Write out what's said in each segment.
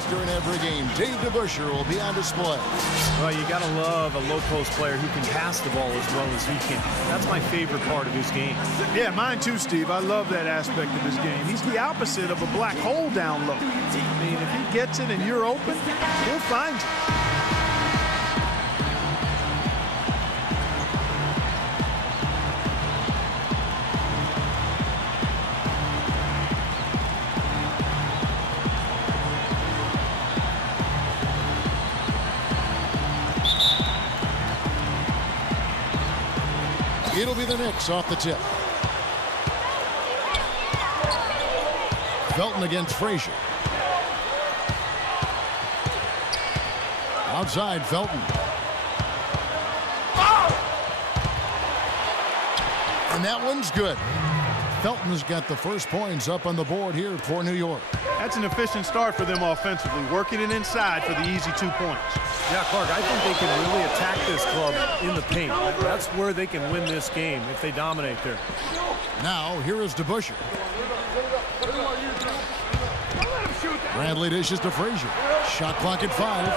factor in every game. Dave DeBusschere will be on display. Well, you got to love a low-post player who can pass the ball as well as he can. That's my favorite part of his game. Yeah, mine too, Steve. I love that aspect of his game. He's the opposite of a black hole down low. I mean, if he gets it and you're open, he'll find you. It'll be the Knicks off the tip. Felton against Frazier. Outside, Felton. And that one's good. Felton's got the first points up on the board here for New York. That's an efficient start for them offensively, working it inside for the easy 2 points. Yeah, Clark, I think they can really attack this club in the paint. That's where they can win this game if they dominate there. Now, here is DeBusschere. Bradley dishes to Frazier. Shot clock at 5.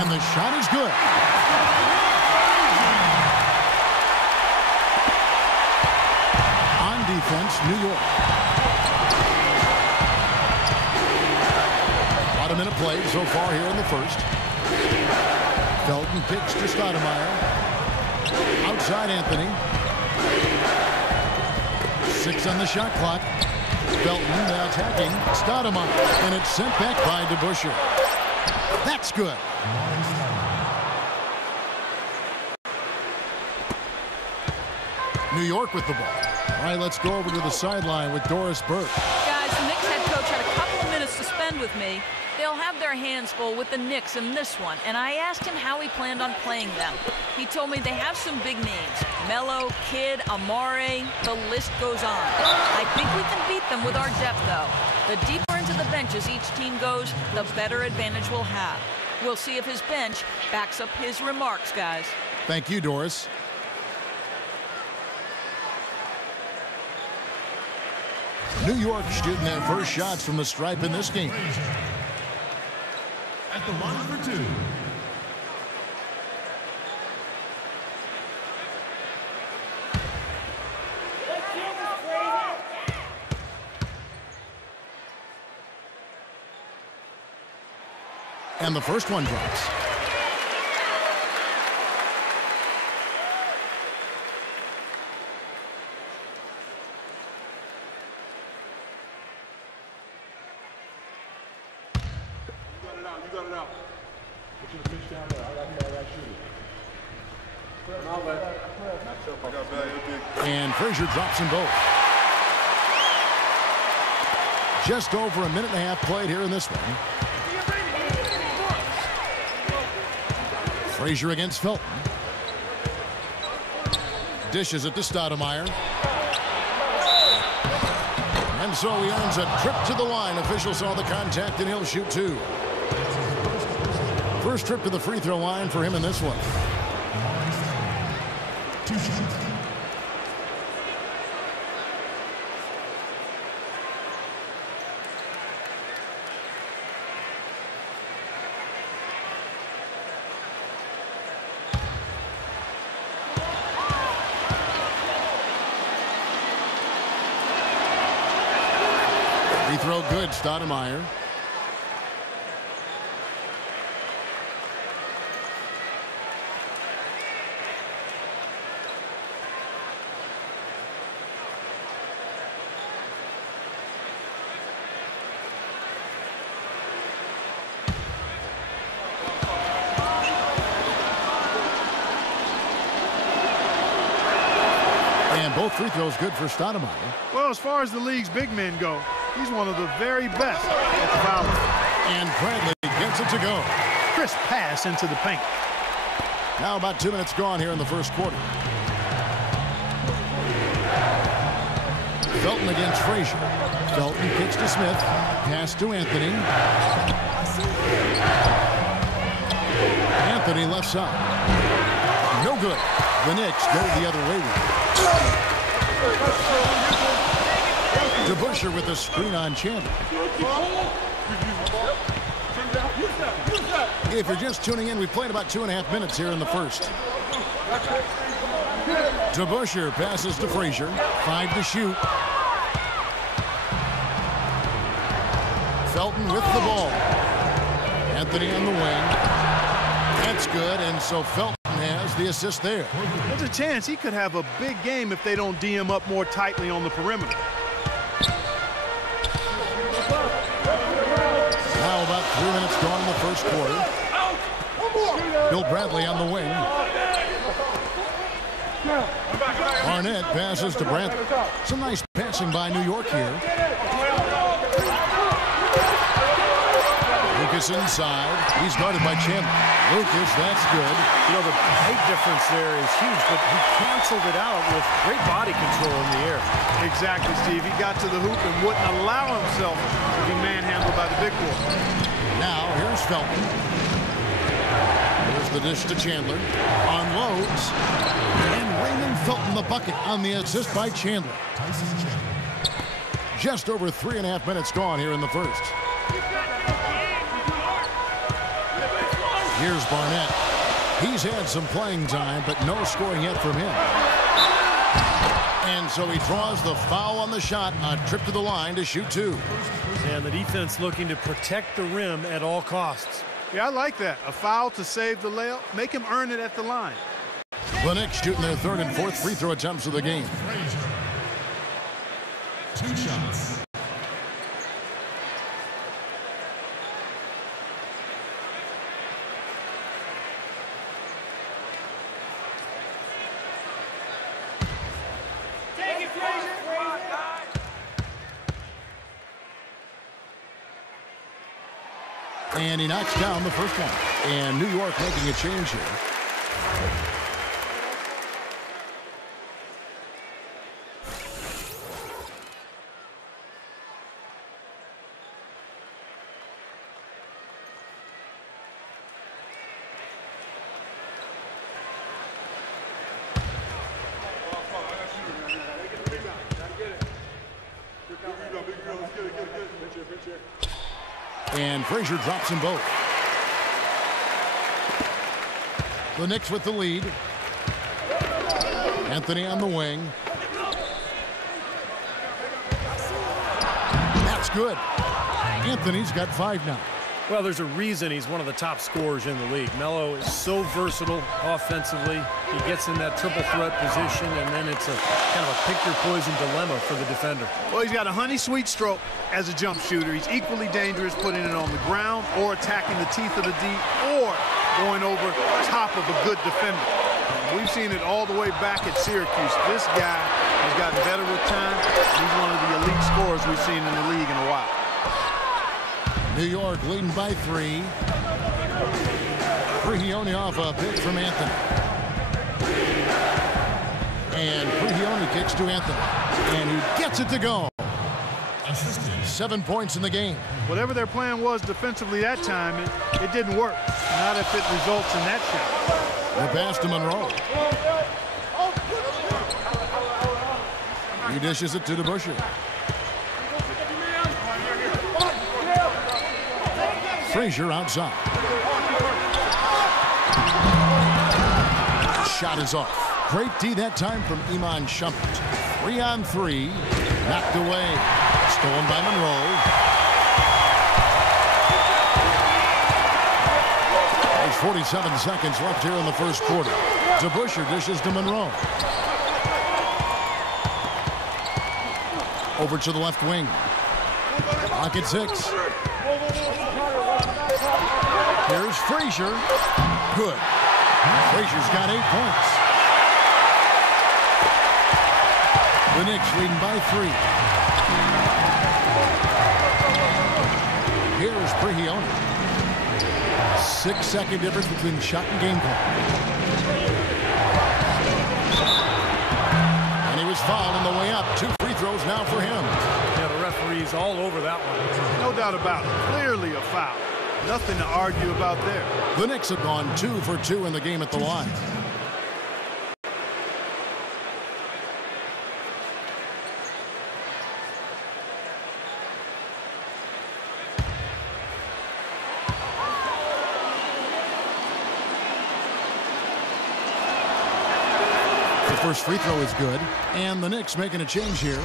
And the shot is good. On defense, New York. About a minute played so far here in the first. Felton kicks to Stoudemire. Outside Anthony. 6 on the shot clock. Felton now attacking Stoudemire. And it's sent back by DeBusschere. That's good. New York with the ball. All right, let's go over to the sideline with Doris Burke. Guys, the Knicks head coach had a couple of minutes to spend with me. They'll have their hands full with the Knicks in this one, and I asked him how he planned on playing them. He told me they have some big names. Melo, Kidd, Amare, the list goes on. I think we can beat them with our depth, though. The deeper into the benches each team goes, the better advantage we'll have. We'll see if his bench backs up his remarks, guys. Thank you, Doris. New York shooting their first shots from the stripe in this game. At the line for 2. And the first one drops. And Frazier drops them both. Just over a minute and a half played here in this one. Frazier against Felton. Dishes it to Stoudemire. And so he earns a trip to the line. Official saw the contact and he'll shoot 2. First trip to the free throw line for him in this one. 2 shots. Free throw good, Stoudemire. And both free throws good for Stoudemire. Well, as far as the league's big men go, he's one of the very best at the foul line. And Bradley gets it to go. Crisp pass into the paint. Now about 2 minutes gone here in the first quarter. Felton against Frazier. Felton kicks to Smith. Pass to Anthony. Anthony left side. No good. The Knicks go the other way with it. DeBusschere with the screen on Chandler. If you're just tuning in, we've played about 2.5 minutes here in the first. DeBusschere passes to Frazier. 5 to shoot. Felton with the ball. Anthony on the wing. That's good, and so Felton has the assist there. There's a chance he could have a big game if they don't D him up more tightly on the perimeter. Now about 3 minutes gone in the first quarter. Bill Bradley on the wing. Barnett passes to Bradley. Some nice passing by New York here. Lucas inside. He's guarded by Chandler. Lucas, that's good. You know, the height difference there is huge, but he canceled it out with great body control in the air. Exactly, Steve. He got to the hoop and wouldn't allow himself to be manhandled by the big boy. Now, here's Felton. Here's the dish to Chandler. Unloads. And Raymond Felton the bucket on the assist by Chandler. Just over 3.5 minutes gone here in the first. Here's Barnett. He's had some playing time, but no scoring yet from him. And so he draws the foul on the shot. A trip to the line to shoot 2. And the defense looking to protect the rim at all costs. Yeah, I like that. A foul to save the layup. Make him earn it at the line. The Knicks shooting their 3rd and 4th free throw attempts of the game. 2 shots. And he knocks down the first one. And New York making a change here. And Frazier drops them both. The Knicks with the lead. Anthony on the wing. That's good. Anthony's got 5 now. Well, there's a reason he's one of the top scorers in the league. Melo is so versatile offensively. He gets in that triple threat position, and then it's a kind of a pick-your-poison dilemma for the defender. Well, he's got a honey-sweet stroke as a jump shooter. He's equally dangerous putting it on the ground or attacking the teeth of the D or going over top of a good defender. We've seen it all the way back at Syracuse. This guy has gotten better with time. He's one of the elite scorers we've seen in the league in a while. New York leading by 3. Prigioni off a pick from Anthony. And Prigioni kicks to Anthony. And he gets it to go. 7 points in the game. Whatever their plan was defensively that time, it didn't work. Not if it results in that shot. The pass to Monroe. He dishes it to DeBusschere. Frazier outside. Shot is off. Great D that time from Iman Shumpert. 3-on-3. Knocked away. Stolen by Monroe. There's 47 seconds left here in the first quarter. DeBusschere dishes to Monroe. Over to the left wing. Clock at 6. Here's Frazier. Good. Frazier's got 8 points. The Knicks leading by 3. Here's Prigioni. 6-second difference between shot and game clock. And he was fouled on the way up. 2 free throws now for him. Yeah, the referee's all over that one. No doubt about it. Clearly a foul. Nothing to argue about there. The Knicks have gone 2 for 2 in the game at the line. first free throw is good, and the Knicks making a change here.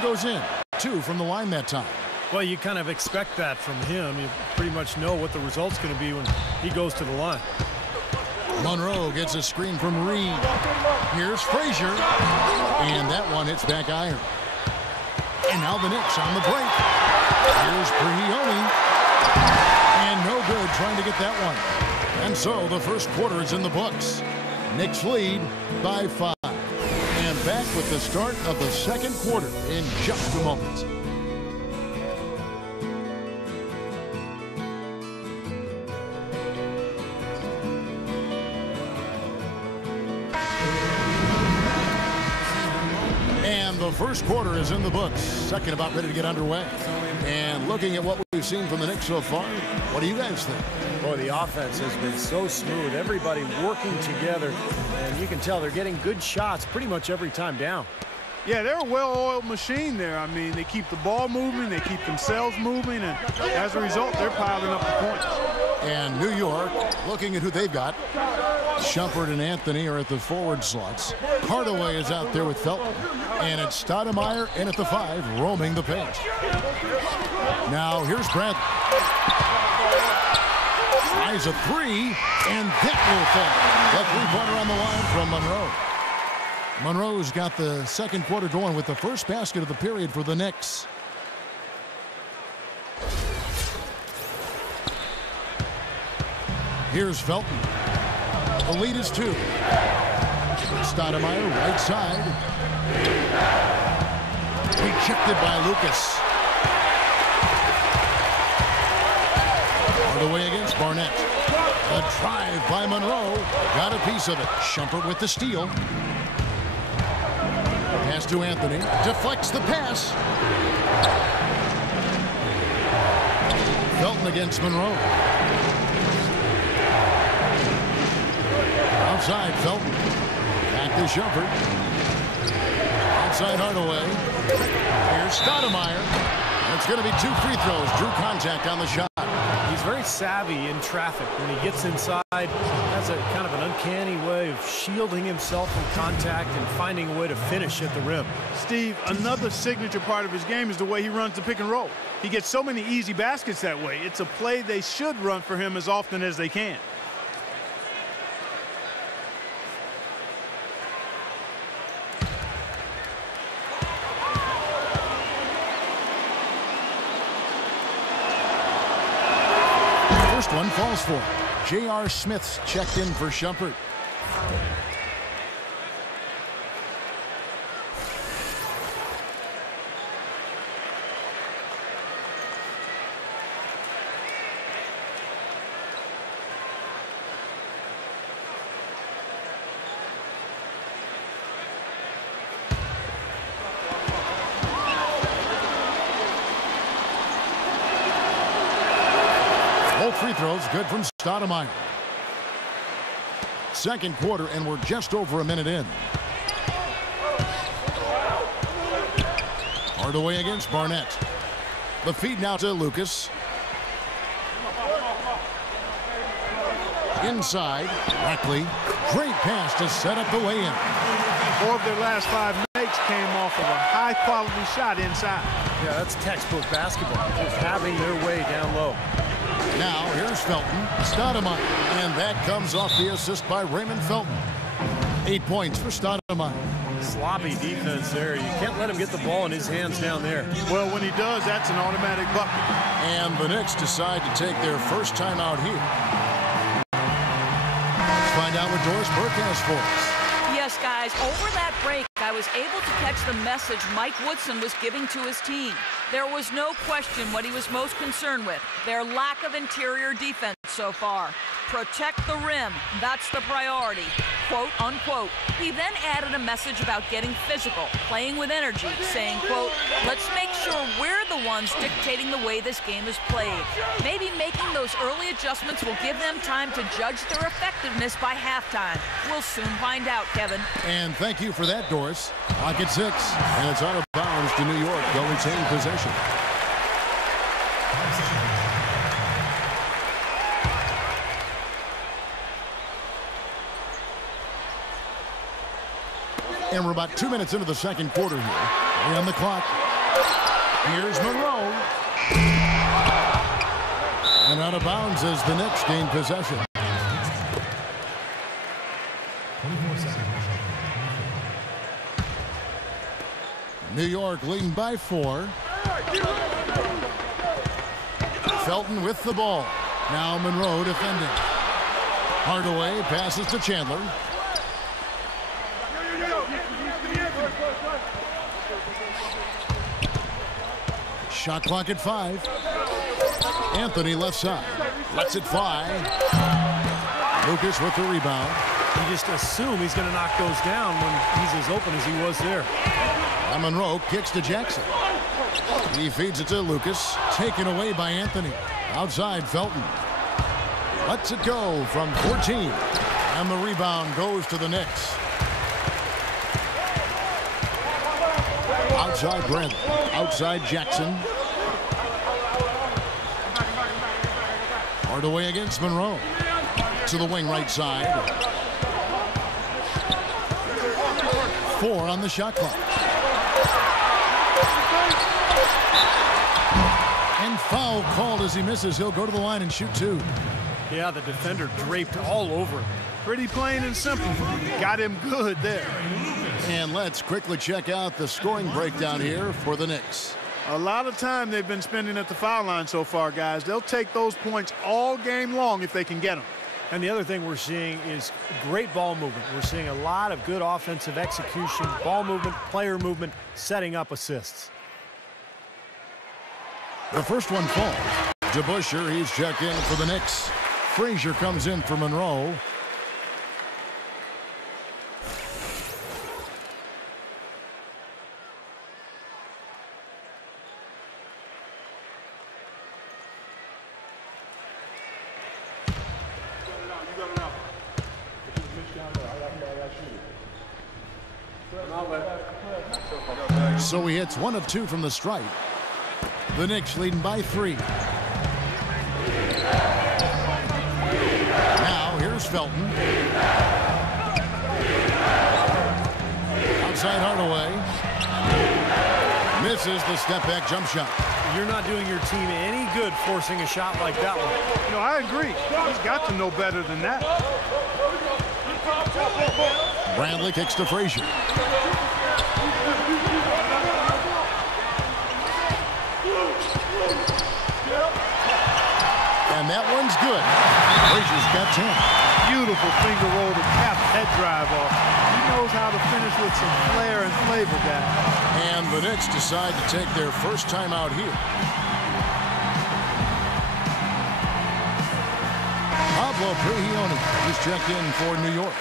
Goes in. 2 from the line that time. Well, you kind of expect that from him. You pretty much know what the result's going to be when he goes to the line. Monroe gets a screen from Reed. Here's Frazier. And that one hits back iron. And now the Knicks on the break. Here's Prigioni. And no good trying to get that one. And so the first quarter is in the books. Knicks lead by 5. And back with the start of the second quarter in just a moment. And the first quarter is in the books. Second about ready to get underway. And looking at what we've seen from the Knicks so far, what do you guys think? Boy, the offense has been so smooth. Everybody working together. And you can tell they're getting good shots pretty much every time down. Yeah, they're a well-oiled machine there. I mean, they keep the ball moving, they keep themselves moving, and as a result, they're piling up the points. And New York, looking at who they've got. Shumpert and Anthony are at the forward slots. Hardaway is out there with Felton. And it's Stoudemire in at the 5, roaming the paint. Now, here's Bradley. Tries a 3, and that will fall. The three-pointer on the line from Monroe. Monroe's got the second quarter going with the first basket of the period for the Knicks. Here's Felton. The lead is 2. Stoudemire, right side. Rejected by Lucas. Hardaway against Barnett. A drive by Monroe. Got a piece of it. Shumpert with the steal. Pass to Anthony. Deflects the pass. Felton against Monroe. Outside Felton. Back to Shumpert. Outside Hardaway. Here's Stoudemire. It's going to be 2 free throws. Drew contact on the shot. He's very savvy in traffic. When he gets inside, has a kind of an uncanny way of shielding himself from contact and finding a way to finish at the rim. Steve, another signature part of his game is the way he runs the pick and roll. He gets so many easy baskets that way. It's a play they should run for him as often as they can. First one falls for J.R. Smith's checked in for Shumpert. Free throws good from Stoudemire. Second quarter, and we're just over a minute in. Hardaway against Barnett. The feed now to Lucas. Inside, Rackley. Great pass to set up the way-in. 4 of their last 5 makes came off of a high-quality shot inside. Yeah, that's textbook basketball. Just having their way down low. Now, here's Felton. Stoudemire. And that comes off the assist by Raymond Felton. 8 points for Stoudemire. Sloppy defense there. You can't let him get the ball in his hands down there. Well, when he does, that's an automatic bucket. And the Knicks decide to take their first time out here. Let's find out what Doris Burke has for us. Yes, guys, over that break, I was able to catch the message Mike Woodson was giving to his team. There was no question what he was most concerned with, their lack of interior defense so far. Protect the rim, that's the priority. quote unquote. He then added a message about getting physical, playing with energy, saying, quote, let's make sure we're the ones dictating the way this game is played. Maybe making those early adjustments will give them time to judge their effectiveness by halftime. We'll soon find out, Kevin. And thank you for that, Doris. Clock at 6, and it's out of bounds to New York. They'll retain possession. And we're about 2 minutes into the second quarter here. On the clock. Here's Monroe. And out of bounds as the Knicks gain possession. 24 seconds. New York leading by 4. Felton with the ball. Now Monroe defending. Hardaway passes to Chandler. Shot clock at 5. Anthony left side. Lets it fly. Lucas with the rebound. You just assume he's going to knock those down when he's as open as he was there. And Monroe kicks to Jackson. He feeds it to Lucas. Taken away by Anthony. Outside Felton. Lets it go from 14. And the rebound goes to the Knicks. Outside Brent. Outside Jackson. Hardaway against Monroe. To the wing right side. 4 on the shot clock. And foul called as he misses. He'll go to the line and shoot 2. Yeah, the defender draped all over him. Pretty plain and simple. Got him good there. And let's quickly check out the scoring breakdown here for the Knicks. A lot of time they've been spending at the foul line so far, guys. They'll take those points all game long if they can get them. And the other thing we're seeing is great ball movement. We're seeing a lot of good offensive execution, ball movement, player movement, setting up assists. The first one falls. DeBusschere, he's checked in for the Knicks. Frazier comes in for Monroe. So he hits 1 of 2 from the stripe. The Knicks leading by 3. Now here's Felton. Outside Hardaway. Misses the step back jump shot. You're not doing your team any good forcing a shot like that one. No, I agree. He's got to know better than that. Bradley kicks to Frazier. And that one's good. Frazier's got 10. Beautiful finger roll to cap head drive off. He knows how to finish with some flair and flavor, guys. And the Knicks decide to take their first time out here. Pablo Prigioni is checked in for New York.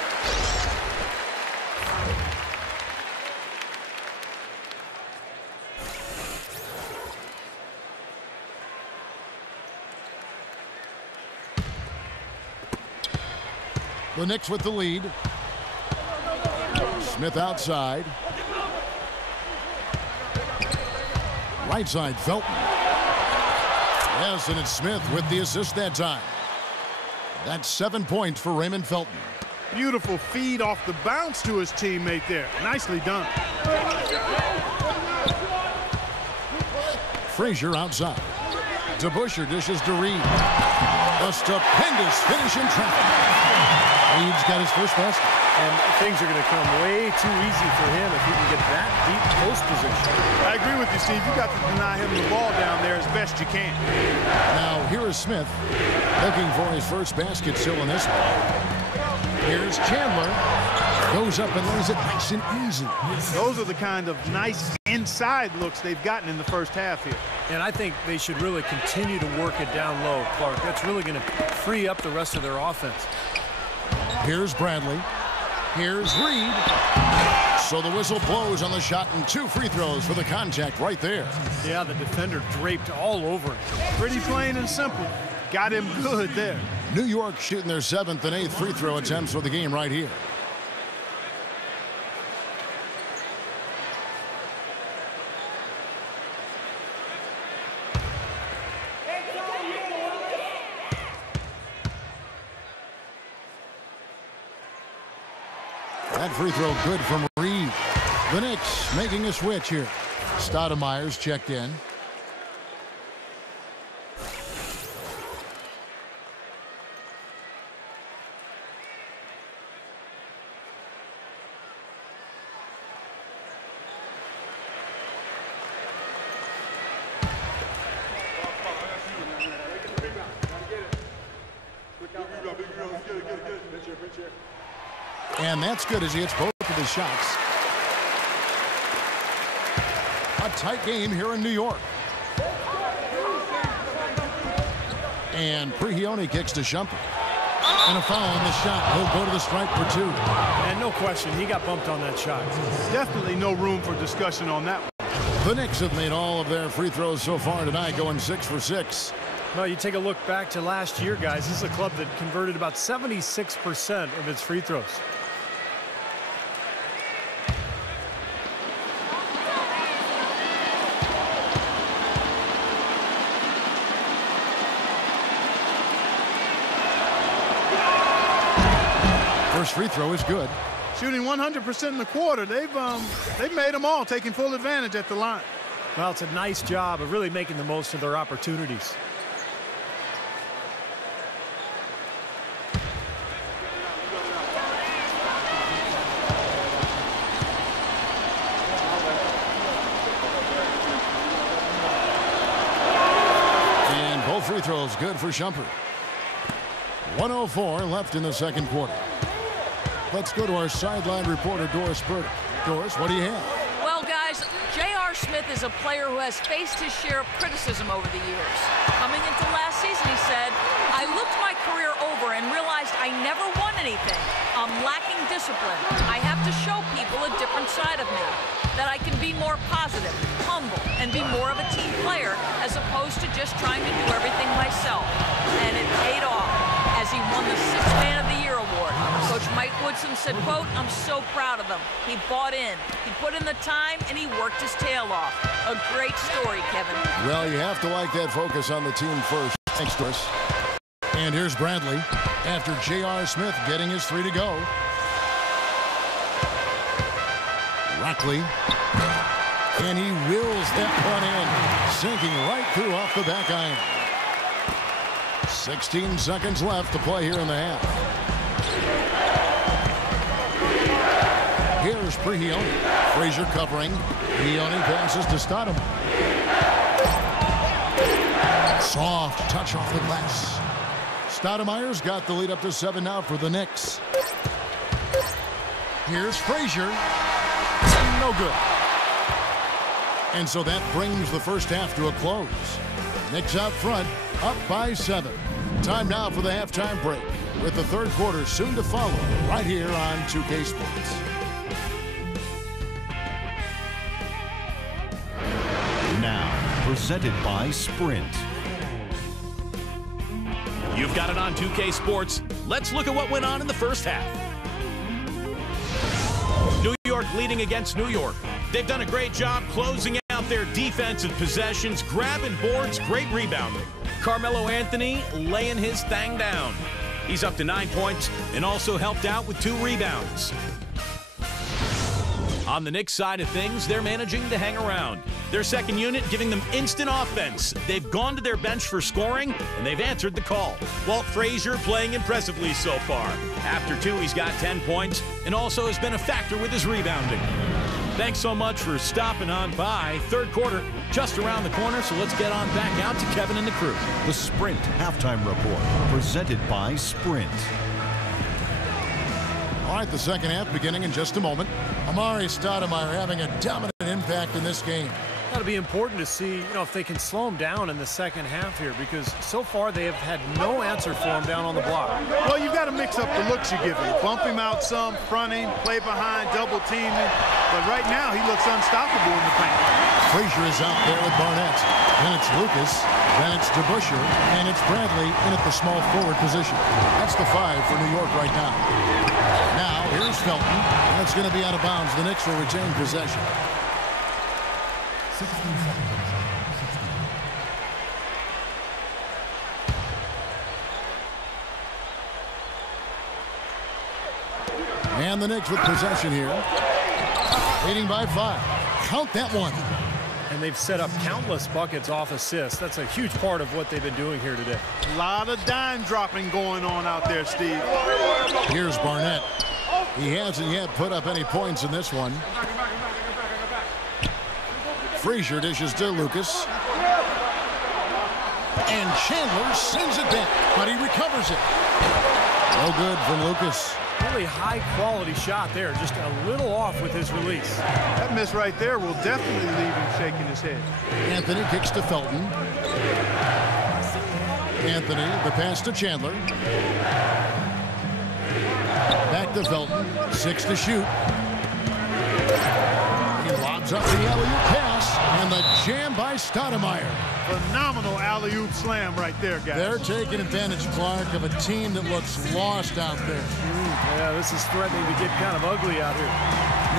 The Knicks with the lead. Smith outside. Right side, Felton. Yes, and it's Smith with the assist that time. That's 7 points for Raymond Felton. Beautiful feed off the bounce to his teammate there. Nicely done. Frazier outside. DeBusschere dishes to Reed. A stupendous finish in traffic. Reed's got his first basket. And things are going to come way too easy for him if he can get that deep post position. I agree with you, Steve. You got to deny him the ball down there as best you can. Now here is Smith looking for his first basket still in this one. Here's Chandler. Goes up and lays it nice and easy. Those are the kind of nice inside looks they've gotten in the first half here. And I think they should really continue to work it down low, Clark. That's really going to free up the rest of their offense. Here's Bradley. Here's Reed. So the whistle blows on the shot and 2 free throws for the contact right there. Yeah, the defender draped all over him. Pretty plain and simple. Got him good there. New York shooting their 7th and 8th free throw attempts for the game right here. That free throw good from Reed. The Knicks making a switch here. Stoudemire's checked in. And that's good as he hits both of his shots. A tight game here in New York. And Prigioni kicks to Shumpert. And a foul on the shot. He'll go to the stripe for 2. And no question, he got bumped on that shot. Definitely no room for discussion on that one. The Knicks have made all of their free throws so far tonight, going 6 for 6. Well, you take a look back to last year, guys. This is a club that converted about 76% of its free throws. First free throw is good. Shooting 100% in the quarter. They've made them all, taking full advantage at the line. Well, it's a nice job of really making the most of their opportunities. And both free throws good for Shumpert. 1:04 left in the second quarter. Let's go to our sideline reporter, Doris Burdick. Doris, what do you have? Well, guys, J.R. Smith is a player who has faced his share of criticism over the years. Coming into last season, he said, I looked my career over and realized I never won anything. I'm lacking discipline. I have to show people a different side of me, that I can be more positive, humble, and be more of a team player as opposed to just trying to do everything myself. And it paid off as he won the 6th Man of the Year award. Coach Mike Woodson said, quote, I'm so proud of him. He bought in. He put in the time, and he worked his tail off. A great story, Kevin. Well, you have to like that focus on the team first. Thanks, Doris. And here's Bradley after J.R. Smith getting his 3 to go. Rockley. And he wills that one in, sinking right through off the back iron. 16 seconds left to play here in the half. Here's Prigioni. Frazier covering. Prigioni passes to Stoudemire. Soft touch off the glass. Stoudemire's got the lead up to 7 now for the Knicks. Here's Frazier. No good. And so that brings the first half to a close. Knicks out front, up by 7. Time now for the halftime break, with the third quarter soon to follow, right here on 2K Sports. Now, presented by Sprint. You've got it on 2K Sports. Let's look at what went on in the first half. New York leading against New York. They've done a great job closing out their defensive possessions, grabbing boards, great rebounding. Carmelo Anthony laying his thing down. He's up to 9 points and also helped out with 2 rebounds. On the Knicks side of things, they're managing to hang around. Their second unit giving them instant offense. They've gone to their bench for scoring, and they've answered the call. Walt Frazier playing impressively so far. After 2, he's got 10 points and also has been a factor with his rebounding. Thanks so much for stopping on by. Third quarter just around the corner, so let's get on back out to Kevin and the crew. The Sprint Halftime Report, presented by Sprint. All right, the second half beginning in just a moment. Amari Stoudemire having a dominant impact in this game. That'll be important to see, if they can slow him down in the second half here, because so far they have had no answer for him down on the block. Well, you've got to mix up the looks you give him. Bump him out some, front him, play behind, double team him. But right now, he looks unstoppable in the paint. Frazier is out there with Barnett. Then it's Lucas. Then it's DeBusschere. And it's Bradley in at the small forward position. That's the 5 for New York right now. Now, here's Felton. That's going to be out of bounds. The Knicks will retain possession. 16 seconds. 16. And the Knicks with possession here. Leading by 5. Count that one. And they've set up countless buckets off assists. That's a huge part of what they've been doing here today. A lot of dime dropping going on out there, Steve. Here's Barnett. He hasn't yet put up any points in this one. Frazier dishes to Lucas. And Chandler sends it back, but he recovers it. No good from Lucas. Really high-quality shot there, just a little off with his release. That miss right there will definitely leave him shaking his head. Anthony kicks to Felton. Anthony, the pass to Chandler. Back to Felton. 6 to shoot. He lobs up the alley-oop pass, and the jam by Stoudemire. Phenomenal alley-oop slam right there, guys. They're taking advantage, Clark, of a team that looks lost out there. Yeah, this is threatening to get kind of ugly out here.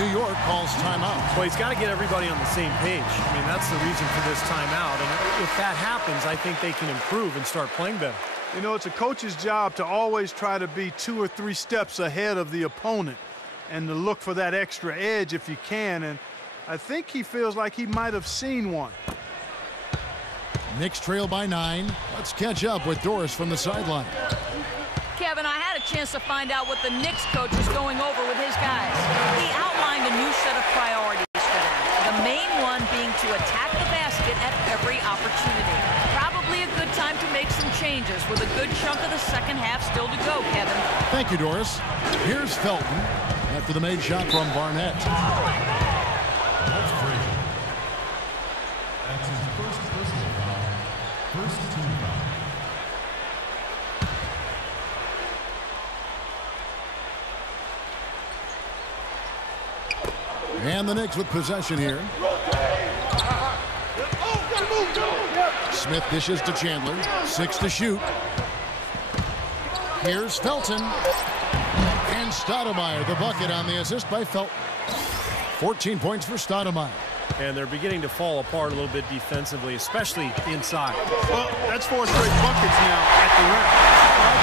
New York calls timeout. Well, he's got to get everybody on the same page. I mean, that's the reason for this timeout. And if that happens, I think they can improve and start playing better. You know, it's a coach's job to always try to be 2 or 3 steps ahead of the opponent and to look for that extra edge if you can. And I think he feels like he might have seen one. Knicks trail by 9. Let's catch up with Doris from the sideline. Kevin, I had a chance to find out what the Knicks coach was going over with his guys. He outlined a new set of priorities for them. The main one being to attack the basket at every opportunity. Probably a good time to make some changes with a good chunk of the second half still to go, Kevin. Thank you, Doris. Here's Felton after the made shot from Barnett. That's Frazier. That's his first personal foul. First team foul. And the Knicks with possession here. Smith dishes to Chandler. 6 to shoot. Here's Felton. And Stoudemire, the bucket on the assist by Felton. 14 points for Stoudemire. And they're beginning to fall apart a little bit defensively, especially inside. Well, that's 4 straight buckets now at the rim.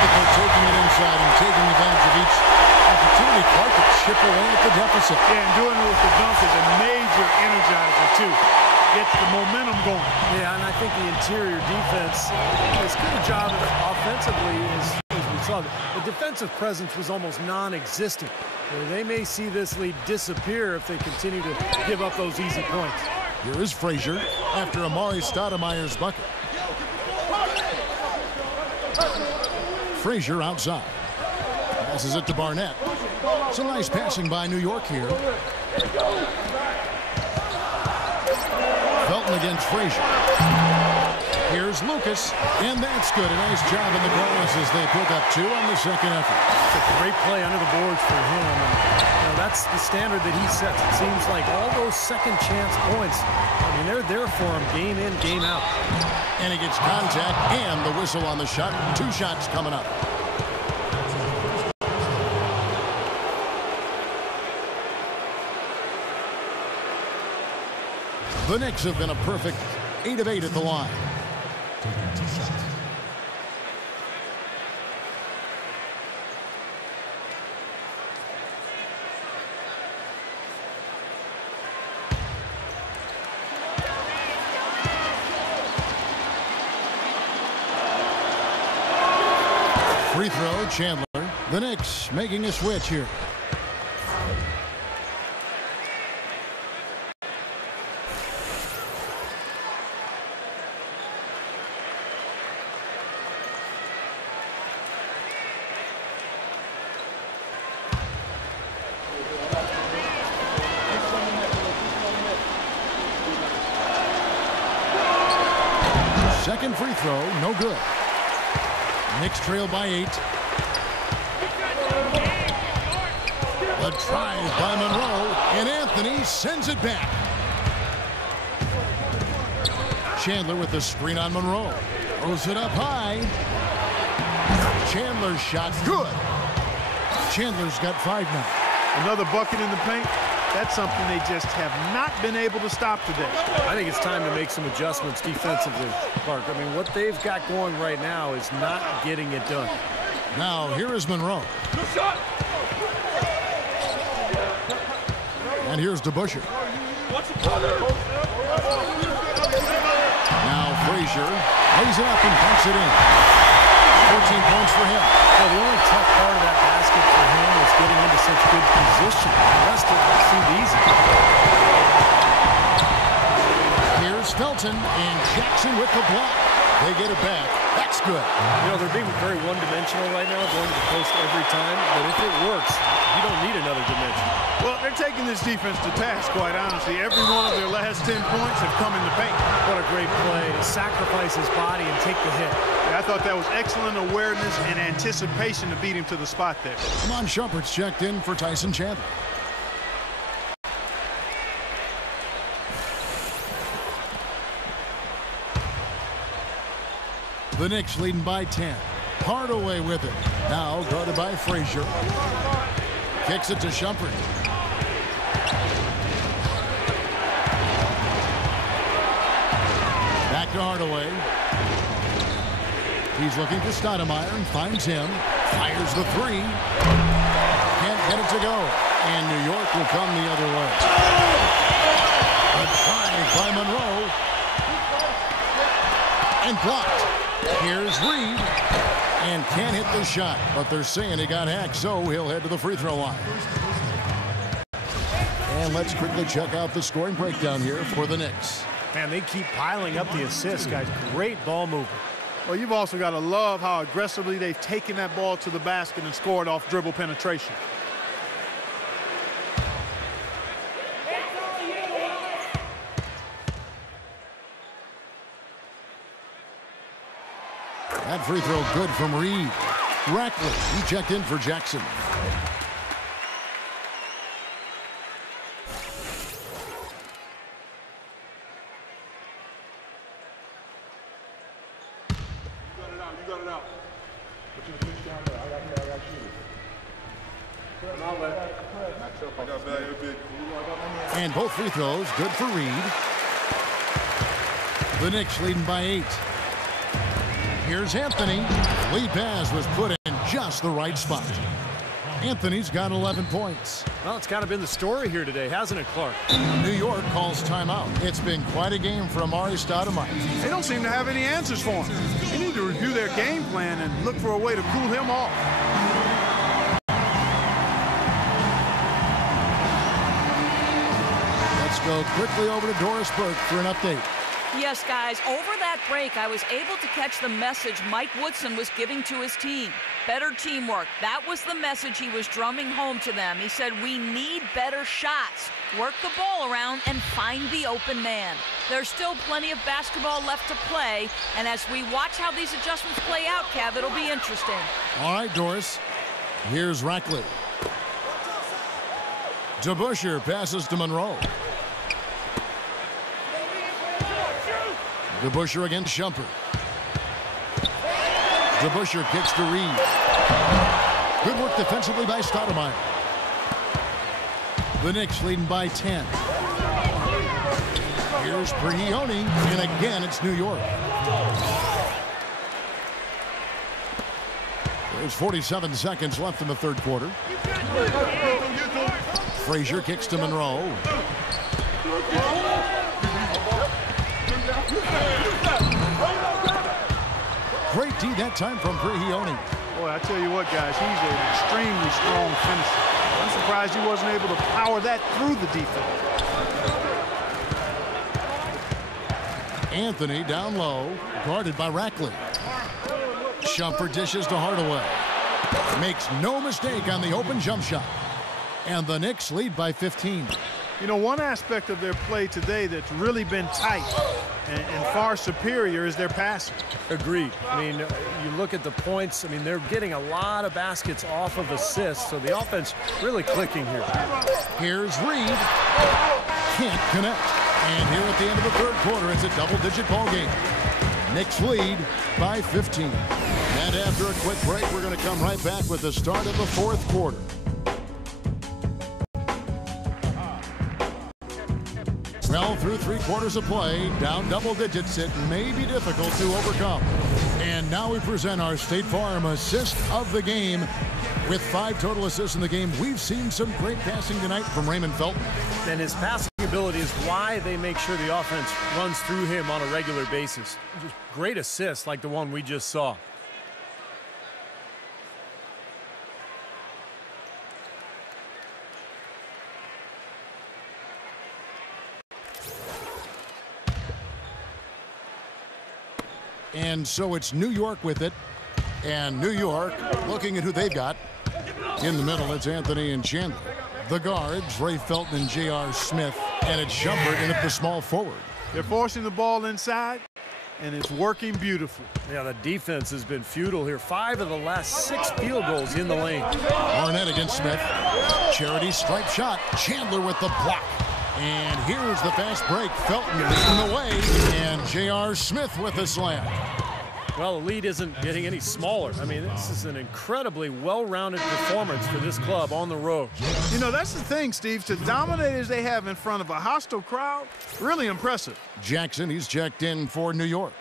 They're taking it inside and taking advantage of each opportunity. Clark to chip away at the deficit. Yeah, and doing it with the dunk is a major energizer, too. Gets the momentum going. Yeah, and I think the interior defense as good a job offensively as we saw. The defensive presence was almost non-existent. They may see this lead disappear if they continue to give up those easy points. Here is Frazier after Amari Stoudemire's bucket. Frazier outside. Passes it to Barnett. It's a nice passing by New York here. Felton against Frazier. Here's Lucas, and that's good. A nice job in the glass as they pick up 2 on the second effort. It's a great play under the boards for him. And, that's the standard that he sets. It seems like all those second chance points, I mean, they're there for him game in, game out. And he gets contact and the whistle on the shot. 2 shots coming up. The Knicks have been a perfect 8 of 8 at the line. Taking 2 shots. Free throw, Chandler. The Knicks making a switch here. good. Knicks trail by 8. The drive by Monroe, and Anthony sends it back. Chandler with the screen on Monroe. Throws it up high. Chandler's shot, good. Chandler's got 5 now. Another bucket in the paint. That's something they just have not been able to stop today. I think it's time to make some adjustments defensively, Clark. I mean, what they've got going right now is not getting it done. Now, here is Monroe. And here's DeBusschere. Now Frazier lays it up and punts it in. 14 points for him. Well, the only tough part of that basket for him was getting into such good position. The rest of it seemed easy. Here's Felton and Jackson with the block. They get it back. That's good. You know, they're being very one-dimensional right now, going to the post every time. But if it works, you don't need another dimension. Well, they're taking this defense to task, quite honestly. Every one of their last 10 points have come in the paint. What a great play to sacrifice his body and take the hit. I thought that was excellent awareness and anticipation to beat him to the spot there. Iman Shumpert's checked in for Tyson Chandler. The Knicks leading by 10. Hardaway with it. Now guarded by Frazier. Kicks it to Shumpert. Back to Hardaway. He's looking for Stoudemire and finds him. Fires the 3. Can't get it to go. And New York will come the other way. A drive by Monroe. And blocked. Here's Reed. And can't hit the shot. But they're saying he got hacked, so he'll head to the free throw line. And let's quickly check out the scoring breakdown here for the Knicks. Man, they keep piling up the assists, guys. Great ball movement. Well, you've also got to love how aggressively they've taken that ball to the basket and scored off dribble penetration. That free throw good from Reed. Rackley, he checked in for Jackson. And both free throws good for Reed. The Knicks leading by 8. Here's Anthony. Lead pass was put in just the right spot. Anthony's got 11 points. Well, it's kind of been the story here today, hasn't it, Clark? New York calls timeout. It's been quite a game for Amari Stoudemire. They don't seem to have any answers for him. They need to review their game plan and look for a way to cool him off. Let's go quickly over to Doris Burke for an update. Yes, guys, over that break, I was able to catch the message Mike Woodson was giving to his team. Better teamwork. That was the message he was drumming home to them. He said, we need better shots. Work the ball around and find the open man. There's still plenty of basketball left to play, and as we watch how these adjustments play out, Kev, it'll be interesting. All right, Doris. Here's Rackley. DeBusschere passes to Monroe. DeBusschere against Shumpert. DeBusschere kicks to Reed. Good work defensively by Stoudemire. The Knicks leading by 10. Here's Prigioni, and again it's New York. There's 47 seconds left in the third quarter. Frazier kicks to Monroe. Great D that time from Prigioni. Boy, I tell you what, guys, he's an extremely strong finisher. I'm surprised he wasn't able to power that through the defense. Anthony down low, guarded by Rackley. Shumpert dishes to Hardaway. Makes no mistake on the open jump shot. And the Knicks lead by 15. You know, one aspect of their play today that's really been tight and far superior is their passing. Agreed. I mean, you look at the points. I mean, they're getting a lot of baskets off of assists, so the offense really clicking here. Here's Reed. Can't connect. And here at the end of the third quarter, it's a double-digit ball game. Knicks lead by 15. And after a quick break, we're going to come right back with the start of the fourth quarter. Well, through 3 quarters of play, down double digits, it may be difficult to overcome. And now we present our State Farm assist of the game. With 5 total assists in the game, we've seen some great passing tonight from Raymond Felton. And his passing ability is why they make sure the offense runs through him on a regular basis. Just great assists like the one we just saw. And so it's New York with it. And New York looking at who they've got. In the middle, it's Anthony and Chandler. The guards, Ray Felton and J.R. Smith. And it's Shumpert in at the small forward. They're forcing the ball inside, and it's working beautifully. Yeah, the defense has been futile here. 5 of the last 6 field goals in the lane. Barnett against Smith. Charity stripe shot. Chandler with the block. And here's the fast break. Felton leading the way. And J.R. Smith with the slam. Well, the lead isn't getting any smaller. I mean, this is an incredibly well-rounded performance for this club on the road. You know, that's the thing, Steve. To dominate as they have in front of a hostile crowd, really impressive. Jackson, he's checked in for New York.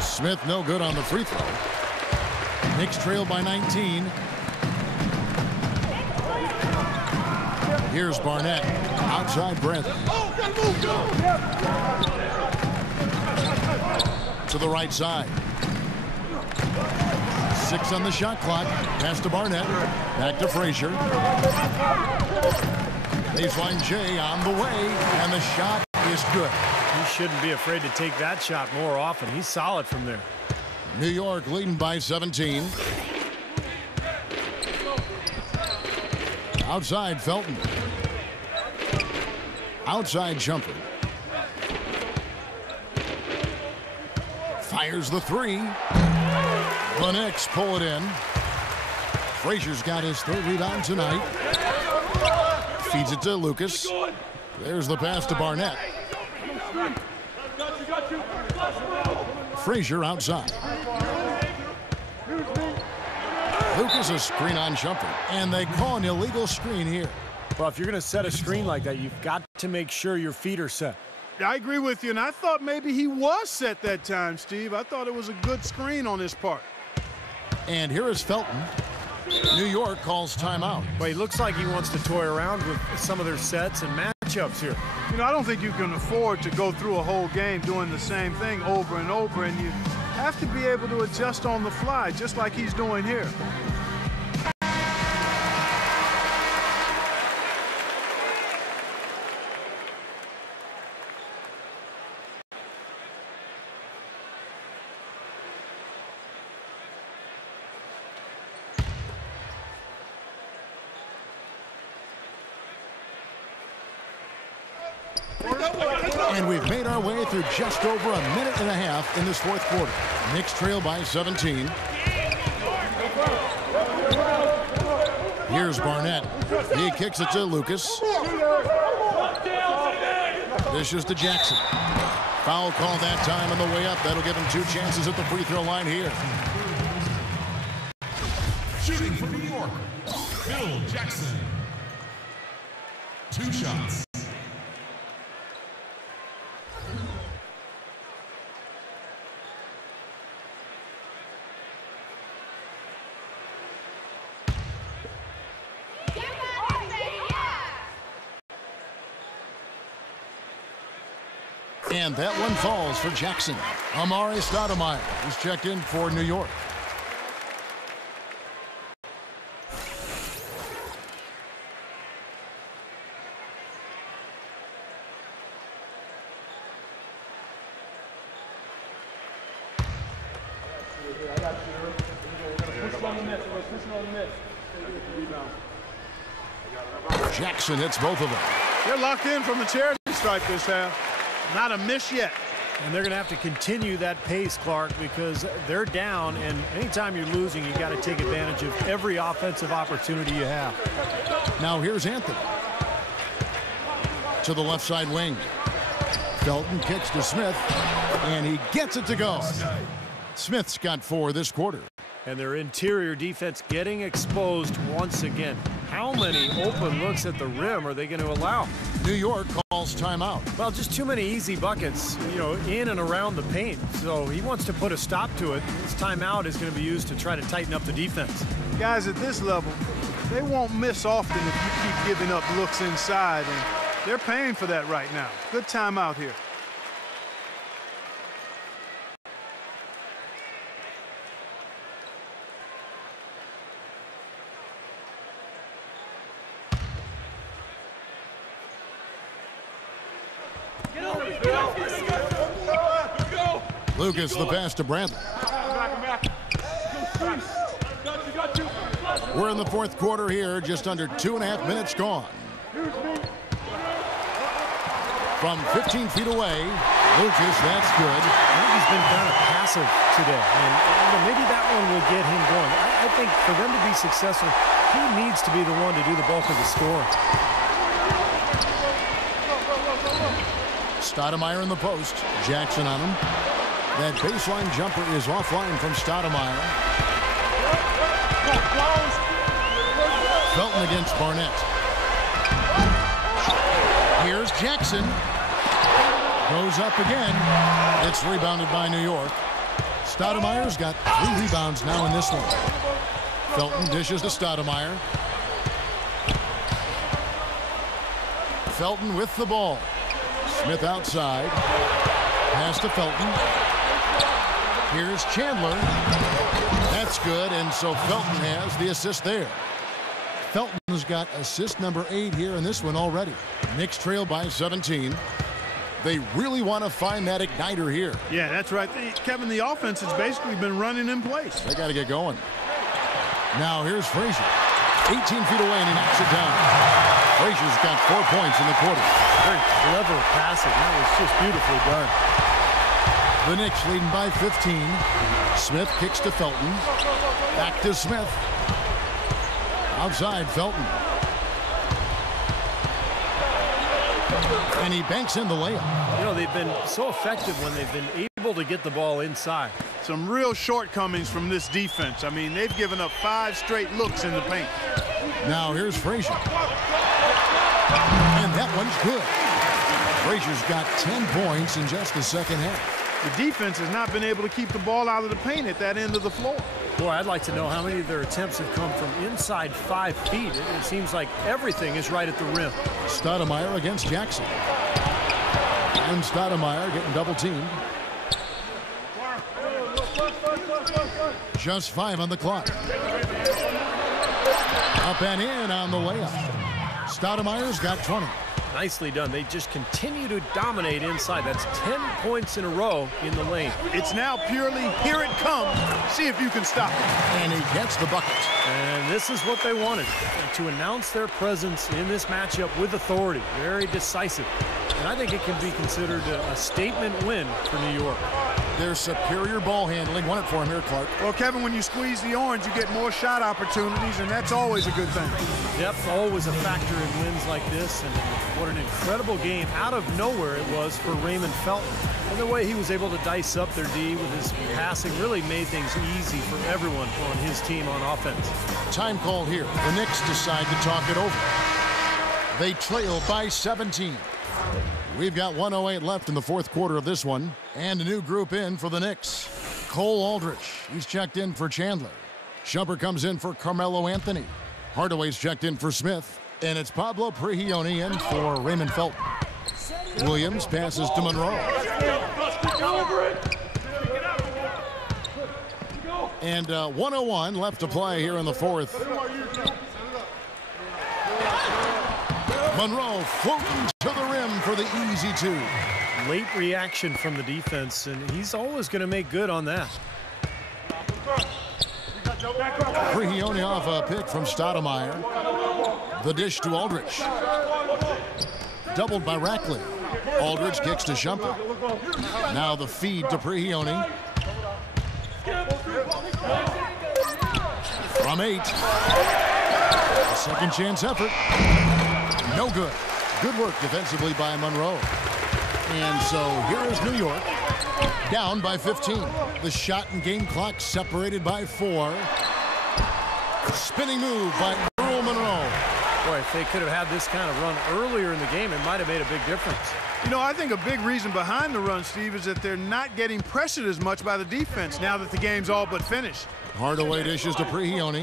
Smith no good on the free throw. Knicks trail by 19. Here's Barnett. Outside Brent. To the right side. 6 on the shot clock. Pass to Barnett. Back to Frazier. Baseline J on the way. And the shot is good. He shouldn't be afraid to take that shot more often. He's solid from there. New York leading by 17. Outside Felton. Outside Shumpert. Fires the 3. The Knicks pull it in. Frazier's got his 3rd rebound tonight. Feeds it to Lucas. There's the pass to Barnett. Frazier outside. Lucas a screen on Shumpert. And they call an illegal screen here. Well, if you're going to set a screen like that, you've got to make sure your feet are set. I agree with you, and I thought maybe he was set that time, Steve. I thought it was a good screen on his part. And here is Felton. New York calls timeout. Well, he looks like he wants to toy around with some of their sets and matchups here. You know, I don't think you can afford to go through a whole game doing the same thing over and over, and you have to be able to adjust on the fly, just like he's doing here. And we've made our way through just over a minute and a half in this fourth quarter. Knicks trail by 17. Here's Barnett. He kicks it to Lucas. Dishes to Jackson. Foul call that time on the way up. That'll give him 2 chances at the free throw line here. Shooting for New York, Phil Jackson. 2 shots. And that one falls for Jackson. Amari Stoudemire is checked in for New York. Jackson hits both of them. They're locked in from the charity stripe this half. Not a miss yet. And they're going to have to continue that pace, Clark, because they're down, and anytime you're losing, you got to take advantage of every offensive opportunity you have. Now here's Anthony. To the left side wing. Felton kicks to Smith, and he gets it to go. Smith's got 4 this quarter. And their interior defense getting exposed once again. How many open looks at the rim are they going to allow? New York calls timeout. Well, just too many easy buckets, in and around the paint. So he wants to put a stop to it. This timeout is going to be used to try to tighten up the defense. Guys at this level, they won't miss often if you keep giving up looks inside, and they're paying for that right now. Good timeout here. Lucas the pass to Bradley. We're in the fourth quarter here, just under 2.5 minutes gone. From 15 feet away, Lucas, that's good. I think he's been kind of passive today, and maybe that one will get him going. I think for them to be successful, he needs to be the one to do the bulk of the scoring. Stoudemire in the post. Jackson on him. That baseline jumper is offline from Stoudemire. Felton against Barnett. Here's Jackson. Goes up again. It's rebounded by New York. Stoudemire's got 3 rebounds now in this one. Felton dishes to Stoudemire. Felton with the ball. Smith outside. Pass to Felton. Here's Chandler. That's good, and so Felton has the assist there. Felton's got assist number 8 here in this one already. Knicks trail by 17. They really want to find that igniter here. Yeah, that's right. Kevin, the offense has basically been running in place. They got to get going. Now here's Frazier. 18 feet away, and he knocks it down. Frazier's got 4 points in the quarter. Very clever passing. That was just beautifully done. The Knicks leading by 15. Smith kicks to Felton. Back to Smith. Outside Felton. And he banks in the layup. They've been so effective when they've been able to get the ball inside. Some real shortcomings from this defense. I mean, they've given up 5 straight looks in the paint. Now here's Frazier. And that one's good. Frazier's got 10 points in just the second half. The defense has not been able to keep the ball out of the paint at that end of the floor. Boy, I'd like to know how many of their attempts have come from inside 5 feet. It seems like everything is right at the rim. Stoudemire against Jackson. And Stoudemire getting double teamed. Just 5 on the clock. Up and in on the layup. Stoudemire's got 20. Nicely done. They just continue to dominate inside. That's 10 points in a row in the lane. It's now purely here it comes. See if you can stop it. And he gets the bucket. And this is what they wanted, to announce their presence in this matchup with authority. Very decisive. And I think it can be considered a statement win for New York. Their superior ball handling won it for him here, Clark. Well, Kevin, when you squeeze the orange, you get more shot opportunities, and that's always a good thing. Depth always a factor in wins like this, and what an incredible game out of nowhere it was for Raymond Felton. And the way he was able to dice up their D with his passing really made things easy for everyone on his team on offense. Time call here. The Knicks decide to talk it over. They trail by 17. We've got 1:08 left in the fourth quarter of this one, and a new group in for the Knicks. Cole Aldrich, he's checked in for Chandler. Shumpert comes in for Carmelo Anthony. Hardaway's checked in for Smith, and it's Pablo Prigioni in for Raymond Felton. Williams passes to Monroe. And 1:01 left to play here in the fourth. Monroe floating to the rim for the easy 2. Late reaction from the defense, and he's always going to make good on that. Prigioni off a pick from Stoudemire. The dish to Aldridge. Doubled by Rackley. Aldridge kicks to Shumpert. Now the feed to Prigioni. From 8. A second chance effort. No good. Good work defensively by Monroe. And so here is New York. Down by 15. The shot and game clock separated by 4. Spinning move by Earl Monroe. Boy, if they could have had this kind of run earlier in the game, it might have made a big difference. You know, I think a big reason behind the run, Steve, is that they're not getting pressured as much by the defense now that the game's all but finished. Hardaway dishes to Prigioni.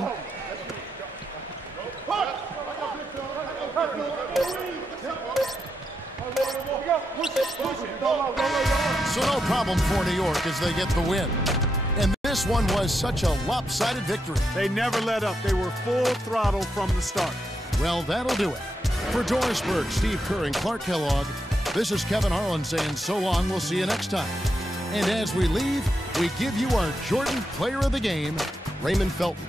So no problem for New York as they get the win. And this one was such a lopsided victory. They never let up. They were full throttle from the start. Well, that'll do it. For Dorisburg, Steve Kerr, and Clark Kellogg, this is Kevin Harlan saying so long. We'll see you next time. And as we leave, we give you our Jordan Player of the Game, Raymond Felton.